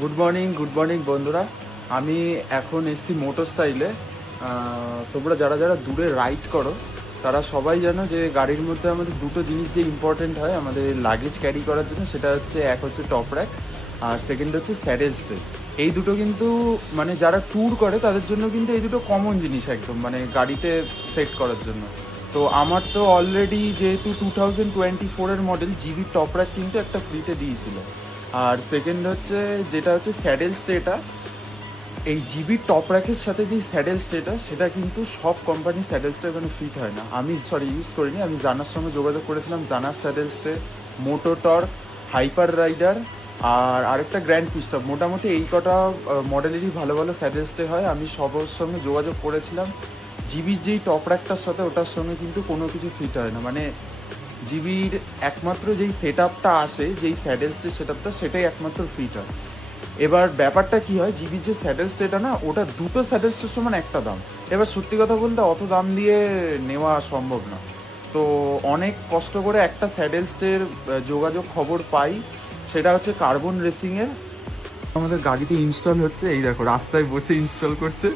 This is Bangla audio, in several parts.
গুড মর্নিং বন্ধুরা। আমি এখন এসছি মোটর স্টাইলে। তোমরা যারা যারা দূরে রাইড করো তারা সবাই জানো যে গাড়ির মধ্যে আমাদের দুটো জিনিস যে ইম্পর্টেন্ট হয় আমাদের লাগেজ ক্যারি করার জন্য, সেটা হচ্ছে এক হচ্ছে টপ র্যাক আর সেকেন্ড হচ্ছে স্যাডেল স্টে। এই দুটো কিন্তু মানে যারা ট্যুর করে তাদের জন্য কিন্তু এই দুটো কমন জিনিস একদম, মানে গাড়িতে সেট করার জন্য। তো আমার তো অলরেডি যেহেতু 2024-এর মডেল জিবি টপ র্যাক কিন্তু একটা ফ্রিতে দিয়েছিল। আর সেকেন্ড হচ্ছে যেটা হচ্ছে স্যাডেল স্টেটা, এই জিবি টপ র্যাকের সাথে যে স্যাডেল স্টেটা সেটা কিন্তু সব কোম্পানি স্যাডেল স্টে মানে ফিট হয় না। আমি ইউজ করিনি, আমি জানার সঙ্গে যোগাযোগ করেছিলাম। জানার স্যাডেল স্টে, মোটোটর্ক, হাইপার রাইডার আর আরেকটা গ্র্যান্ড পিস্টপ, মোটামুটি এই কটা মডেলেরই ভালো ভালো স্যাডেল স্টে হয়। আমি সবার সঙ্গে যোগাযোগ করেছিলাম। জিবির যেই টপ র্যাকটার সাথে ওটার সঙ্গে কিন্তু কোনো কিছু ফিট হয় না। মানে জিবির একমাত্র যেই সেট আপটা আসে, যেই স্যাডেল স্টে সেট আপটা, সেটাই একমাত্র ফিট হয়। এবার ব্যাপারটা কি হয়, জিবির যে স্যাডেল স্টেটা না, ওটা দুটো স্যাডেল স্টের সমান একটা দাম। এবার সত্যি কথা বলতে অত দাম দিয়ে নেওয়া সম্ভব না। তো অনেক কষ্ট করে একটা স্যাডেল স্টের যোগাযোগ খবর পাই, সেটা হচ্ছে কার্বন রেসিং এর। আমাদের গাড়িতে ইনস্টল হচ্ছে, এই দেখো রাস্তায় বসে ইনস্টল করছে।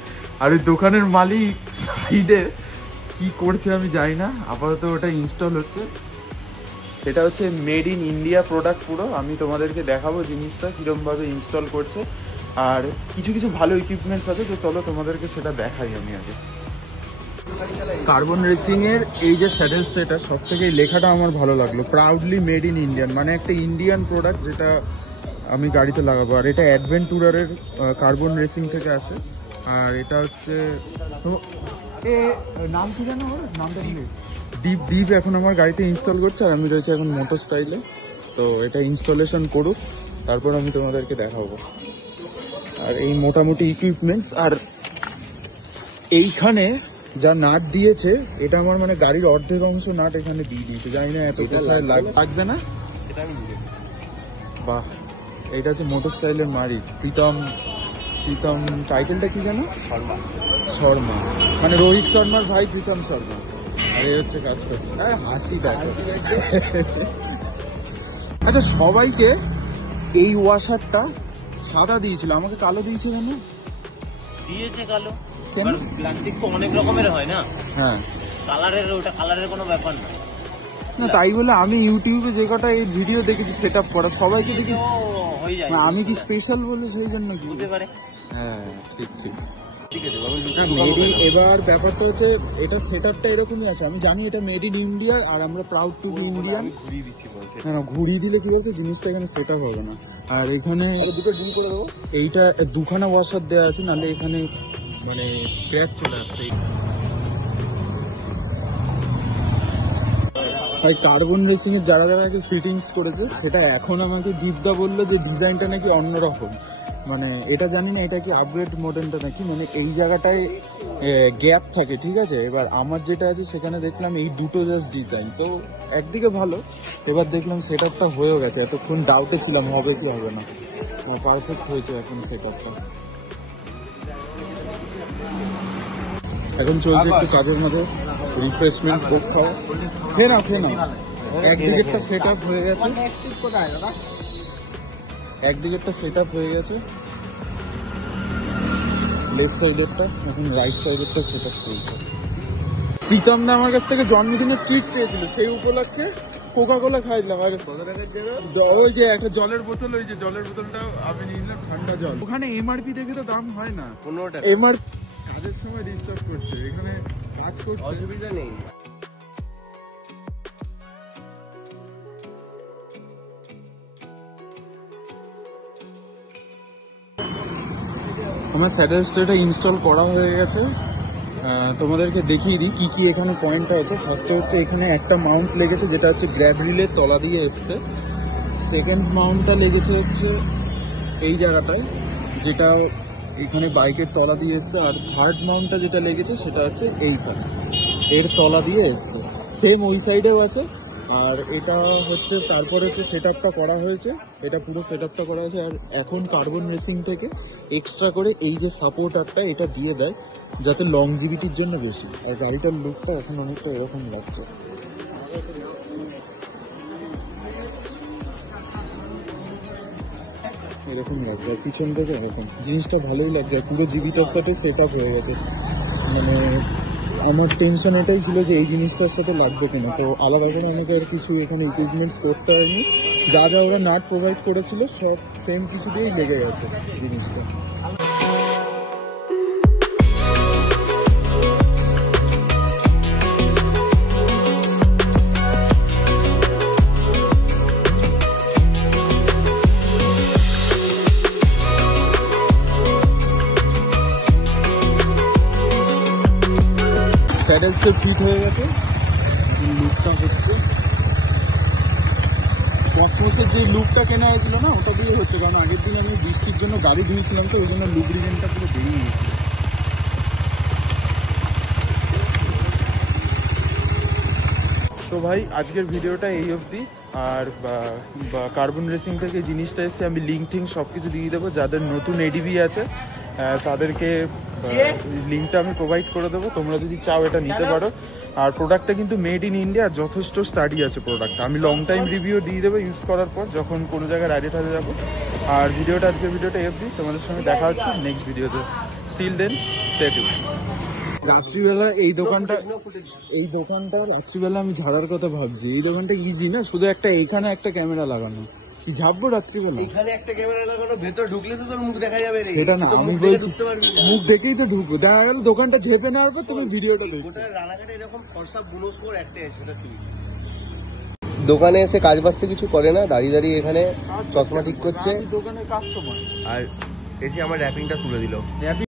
আর ওই দোকানের মালিক সাইডে কি করছে আমি জানি না, আপাতত ওটা ইনস্টল হচ্ছে। এটা হচ্ছে মেড ইন ইন্ডিয়া প্রোডাক্ট পুরো। আমি তোমাদেরকে দেখাবো জিনিসটা কিরম ভাবে ইনস্টল করছে, আর কিছু কিছু ভালো ইকুইপমেন্টস আছে, তো চলো তোমাদেরকে সেটা দেখাই আমি আগে। কার্বন রেসিং এর এই যে স্যাডেল স্টেটা, সব থেকে এই লেখাটা আমার ভালো লাগলো, প্রাউডলি মেড ইন ইন্ডিয়ান, মানে একটা ইন্ডিয়ান প্রোডাক্ট যেটা আমি গাড়িতে লাগাবো। আর এটা অ্যাডভেঞ্টুরারের কার্বন রেসিং থেকে আসে। আর এটা হচ্ছে তো নাম কি জানো, নামটা কি? দীপ এখন আমার গাড়িতে ইনস্টল করছে, আর আমি রয়েছে এখন মোটর স্টাইলে। তো এটা ইনস্টলেশন করুক, তারপর আমি তোমাদেরকে দেখাবো। আর এই মোটামুটি ইকুইপমেন্টস, আর এইখানে যা নাট দিয়েছে, এটা আমার মানে গাড়ির অর্ধেক অংশ নাট এখানে দিয়ে দিয়েছে। জানি না এত কোথায় লাগবে না। বাহ, এটা হচ্ছে মোটর স্টাইলের মালিক প্রীতম। টাইটেলটা কি জানো? শর্মা, মানে রোহিত শর্মার ভাই প্রীতম শর্মা। আর এই হচ্ছে কাজ করছে, আর হাসি দেখো। আচ্ছা, সবাইকে এই ওয়াশারটা সাদা দিয়েছিল, আমাকে কালো দিয়েছে কেন? দিয়েছে কালো, কেন? প্লাস্টিক তো অনেক রকমের হয় না। হ্যাঁ, কালারের, ওটা কালারের কোনো ব্যাপার না। না তাই বলে আমি ইউটিউবে যে কটা এই ভিডিও দেখেছি সেট আপ করা, সবাইকে দেখি হয়ে যায়। আমি কি স্পেশাল বলে সেই জন্য কি হতে পারে। হ্যাঁ, ঠিক আছে বাবু। এবার ব্যাপারটা হচ্ছে এটা সেট আপটা এরকমই আছে। আমি জানি এটা মেড ইন ইন্ডিয়া, আর আমরা প্রাউড টু বি ইন্ডিয়ান। ঘুরিয়ে দিচ্ছি বলছে না, ঘুরিয়ে দিলে কি বলতো জিনিসটা এখানে সেট আপ হবে না। আর এখানে দুটো ডিল করে দেবো, এইটা দুখানা ওয়াশার দেওয়া আছে, নাহলে এখানে মানে স্ক্র্যাচ চলে আসছে। তাই কার্বন রেসিং এর যারা যারা আগে ফিটিংস করেছে, সেটা এখন আমাকে দীপদা বললো যে ডিজাইনটা নাকি অন্যরকম। মানে এটা জানি না এটা কি আপগ্রেড মডেলটা নাকি, মানে এই জায়গাটায় গ্যাপ থাকে, ঠিক আছে। এবার আমার যেটা আছে সেখানে দেখলাম এই দুটো জাস্ট ডিজাইন, তো একদিকে ভালো। এবার দেখলাম সেট আপটা হয়েও গেছে, এতক্ষণ ডাউটে ছিলাম হবে কি হবে না। পারফেক্ট হয়েছে এখন সেট আপটা। এখন চলছে একটু কাজের মধ্যে রিফ্রেশমেন্ট, কোক খাওয়া। খেয়ে নাও। একদিকেরটা সেট আপ হয়ে গেছে, লেফট সাইডেরটা, এখন রাইট সাইডেরটা সেট আপ চলছে। প্রীতম দা আমার কাছ থেকে জন্মদিনের ট্রিট চেয়েছিল, সেই উপলক্ষে কোকা কোলা খাইলাম। আর ওই যে একটা জলের বোতল, ওই যে জলের বোতলটা আমি নিয়ে নিলাম, ঠান্ডা জল। ওখানে এমআরপি দেখে তো দাম হয় না, এমআরপি কাজের সময় ডিস্টার্ব করছে, এখানে কাজ করছে, অসুবিধা নেই। আমার স্যাডেল স্টেটা ইনস্টল করা হয়ে গেছে। তোমাদেরকে দেখিয়ে দিই কি কি এখানে পয়েন্টটা আছে। ফার্স্টে হচ্ছে এখানে একটা মাউন্ট লেগেছে, যেটা হচ্ছে গ্র্যাব রিলের তলা দিয়ে এসছে। সেকেন্ড মাউন্টটা লেগেছে হচ্ছে এই জায়গাটায়, যেটা এখানে বাইকের তলা দিয়ে এসছে। আর থার্ড মাউন্টটা যেটা লেগেছে সেটা হচ্ছে এইটা, এর তলা দিয়ে এসছে। সেম ওই সাইডেও আছে। আর এটা হচ্ছে তারপর হচ্ছে সেট আপটা করা হয়েছে, এটা পুরো সেট আপটা করা হয়েছে। আর এখন কার্বন রেসিং থেকে এক্সট্রা করে এই যে সাপোর্টারটা এটা দিয়ে দেয়, যাতে লংজিভিটির জন্য বেশি। আর গাড়িটার লুকটা এখন অনেকটা এরকম লাগছে। এরকম লাগছে, আর পিছন থেকে এরকম জিনিসটা ভালোই লাগছে, পুরো জিবিটার সাথে সেট আপ হয়ে গেছে। মানে আমার টেনশন ওটাই ছিল যে এই জিনিসটার সাথে লাগবে কিনা, তো আলাদা করে আমাকে আর কিছু এখানে ইকুইপমেন্টস করতে হয়নি, যা যা ওরা নাট প্রোভাইড করেছিল সব সেম কিছু দিয়েই লেগে গেছে জিনিসটা। স্যাডেলসটা ফিট হয়ে গেছে, লুকটা হচ্ছে কসমোসের যে লুকটা কেনা হয়েছিল না ওটা দিয়ে হচ্ছে, কারণ আগের দিন আমি বৃষ্টির জন্য গাড়ি ধুয়েছিলাম, তো ওই জন্য লুব্রিকেন্টটা পুরো বেরিয়ে গেছে। তো ভাই আজকের ভিডিওটা এই অবধি, আর কার্বন রেসিং থেকে জিনিসটা এসে আমি লিঙ্ক টিঙ্ক সব কিছু দিয়ে দেবো, যাদের নতুন এডিবি আছে তাদেরকে লিঙ্কটা আমি প্রোভাইড করে দেবো, তোমরা যদি চাও এটা নিতে পারো। আর প্রোডাক্টটা কিন্তু মেড ইন ইন্ডিয়া, যথেষ্ট স্টাডি আছে প্রোডাক্টটা, আমি লং টাইম রিভিউ দিয়ে দেবো ইউজ করার পর যখন কোনো জায়গায় রাইডে টাইডে যাবো। আর আজকের ভিডিওটা এই অবধি, তোমাদের সঙ্গে দেখা হচ্ছে নেক্সট ভিডিওতে। Still then stay tune. রাত্রিবেলা এই দোকানটা রাত্রিবেলা আমি ঝাড়ার কথা ভাবছি, এই দোকানটা ইজি না, শুধু একটা এইখানে একটা ক্যামেরা লাগানো, কি ঝাপবো রাত্রিবেলা? এখানে একটা ক্যামেরা লাগানো, ভেতর ঢুকলে তো তোর মুখ দেখা যাবে রে। সেটা না, আমি বলছি মুখ দেখেই তো ঢুকবো, দেখা গেল দোকানটা ঝেপে নেওয়ার পর তুমি ভিডিওটা দেখছো। গোটা রানাঘাটে এরকম ফর্সা বুনোস্কোর একটা আছে, সেটা ঠিক। দোকানে এসে কাজ বাজতে কিছু করে না, দাঁড়িয়ে দাঁড়িয়ে এখানে চশমা ঠিক করছে, দোকানের কাস্টমার আর এসে আমার র্যাপিংটা তুলে দিল।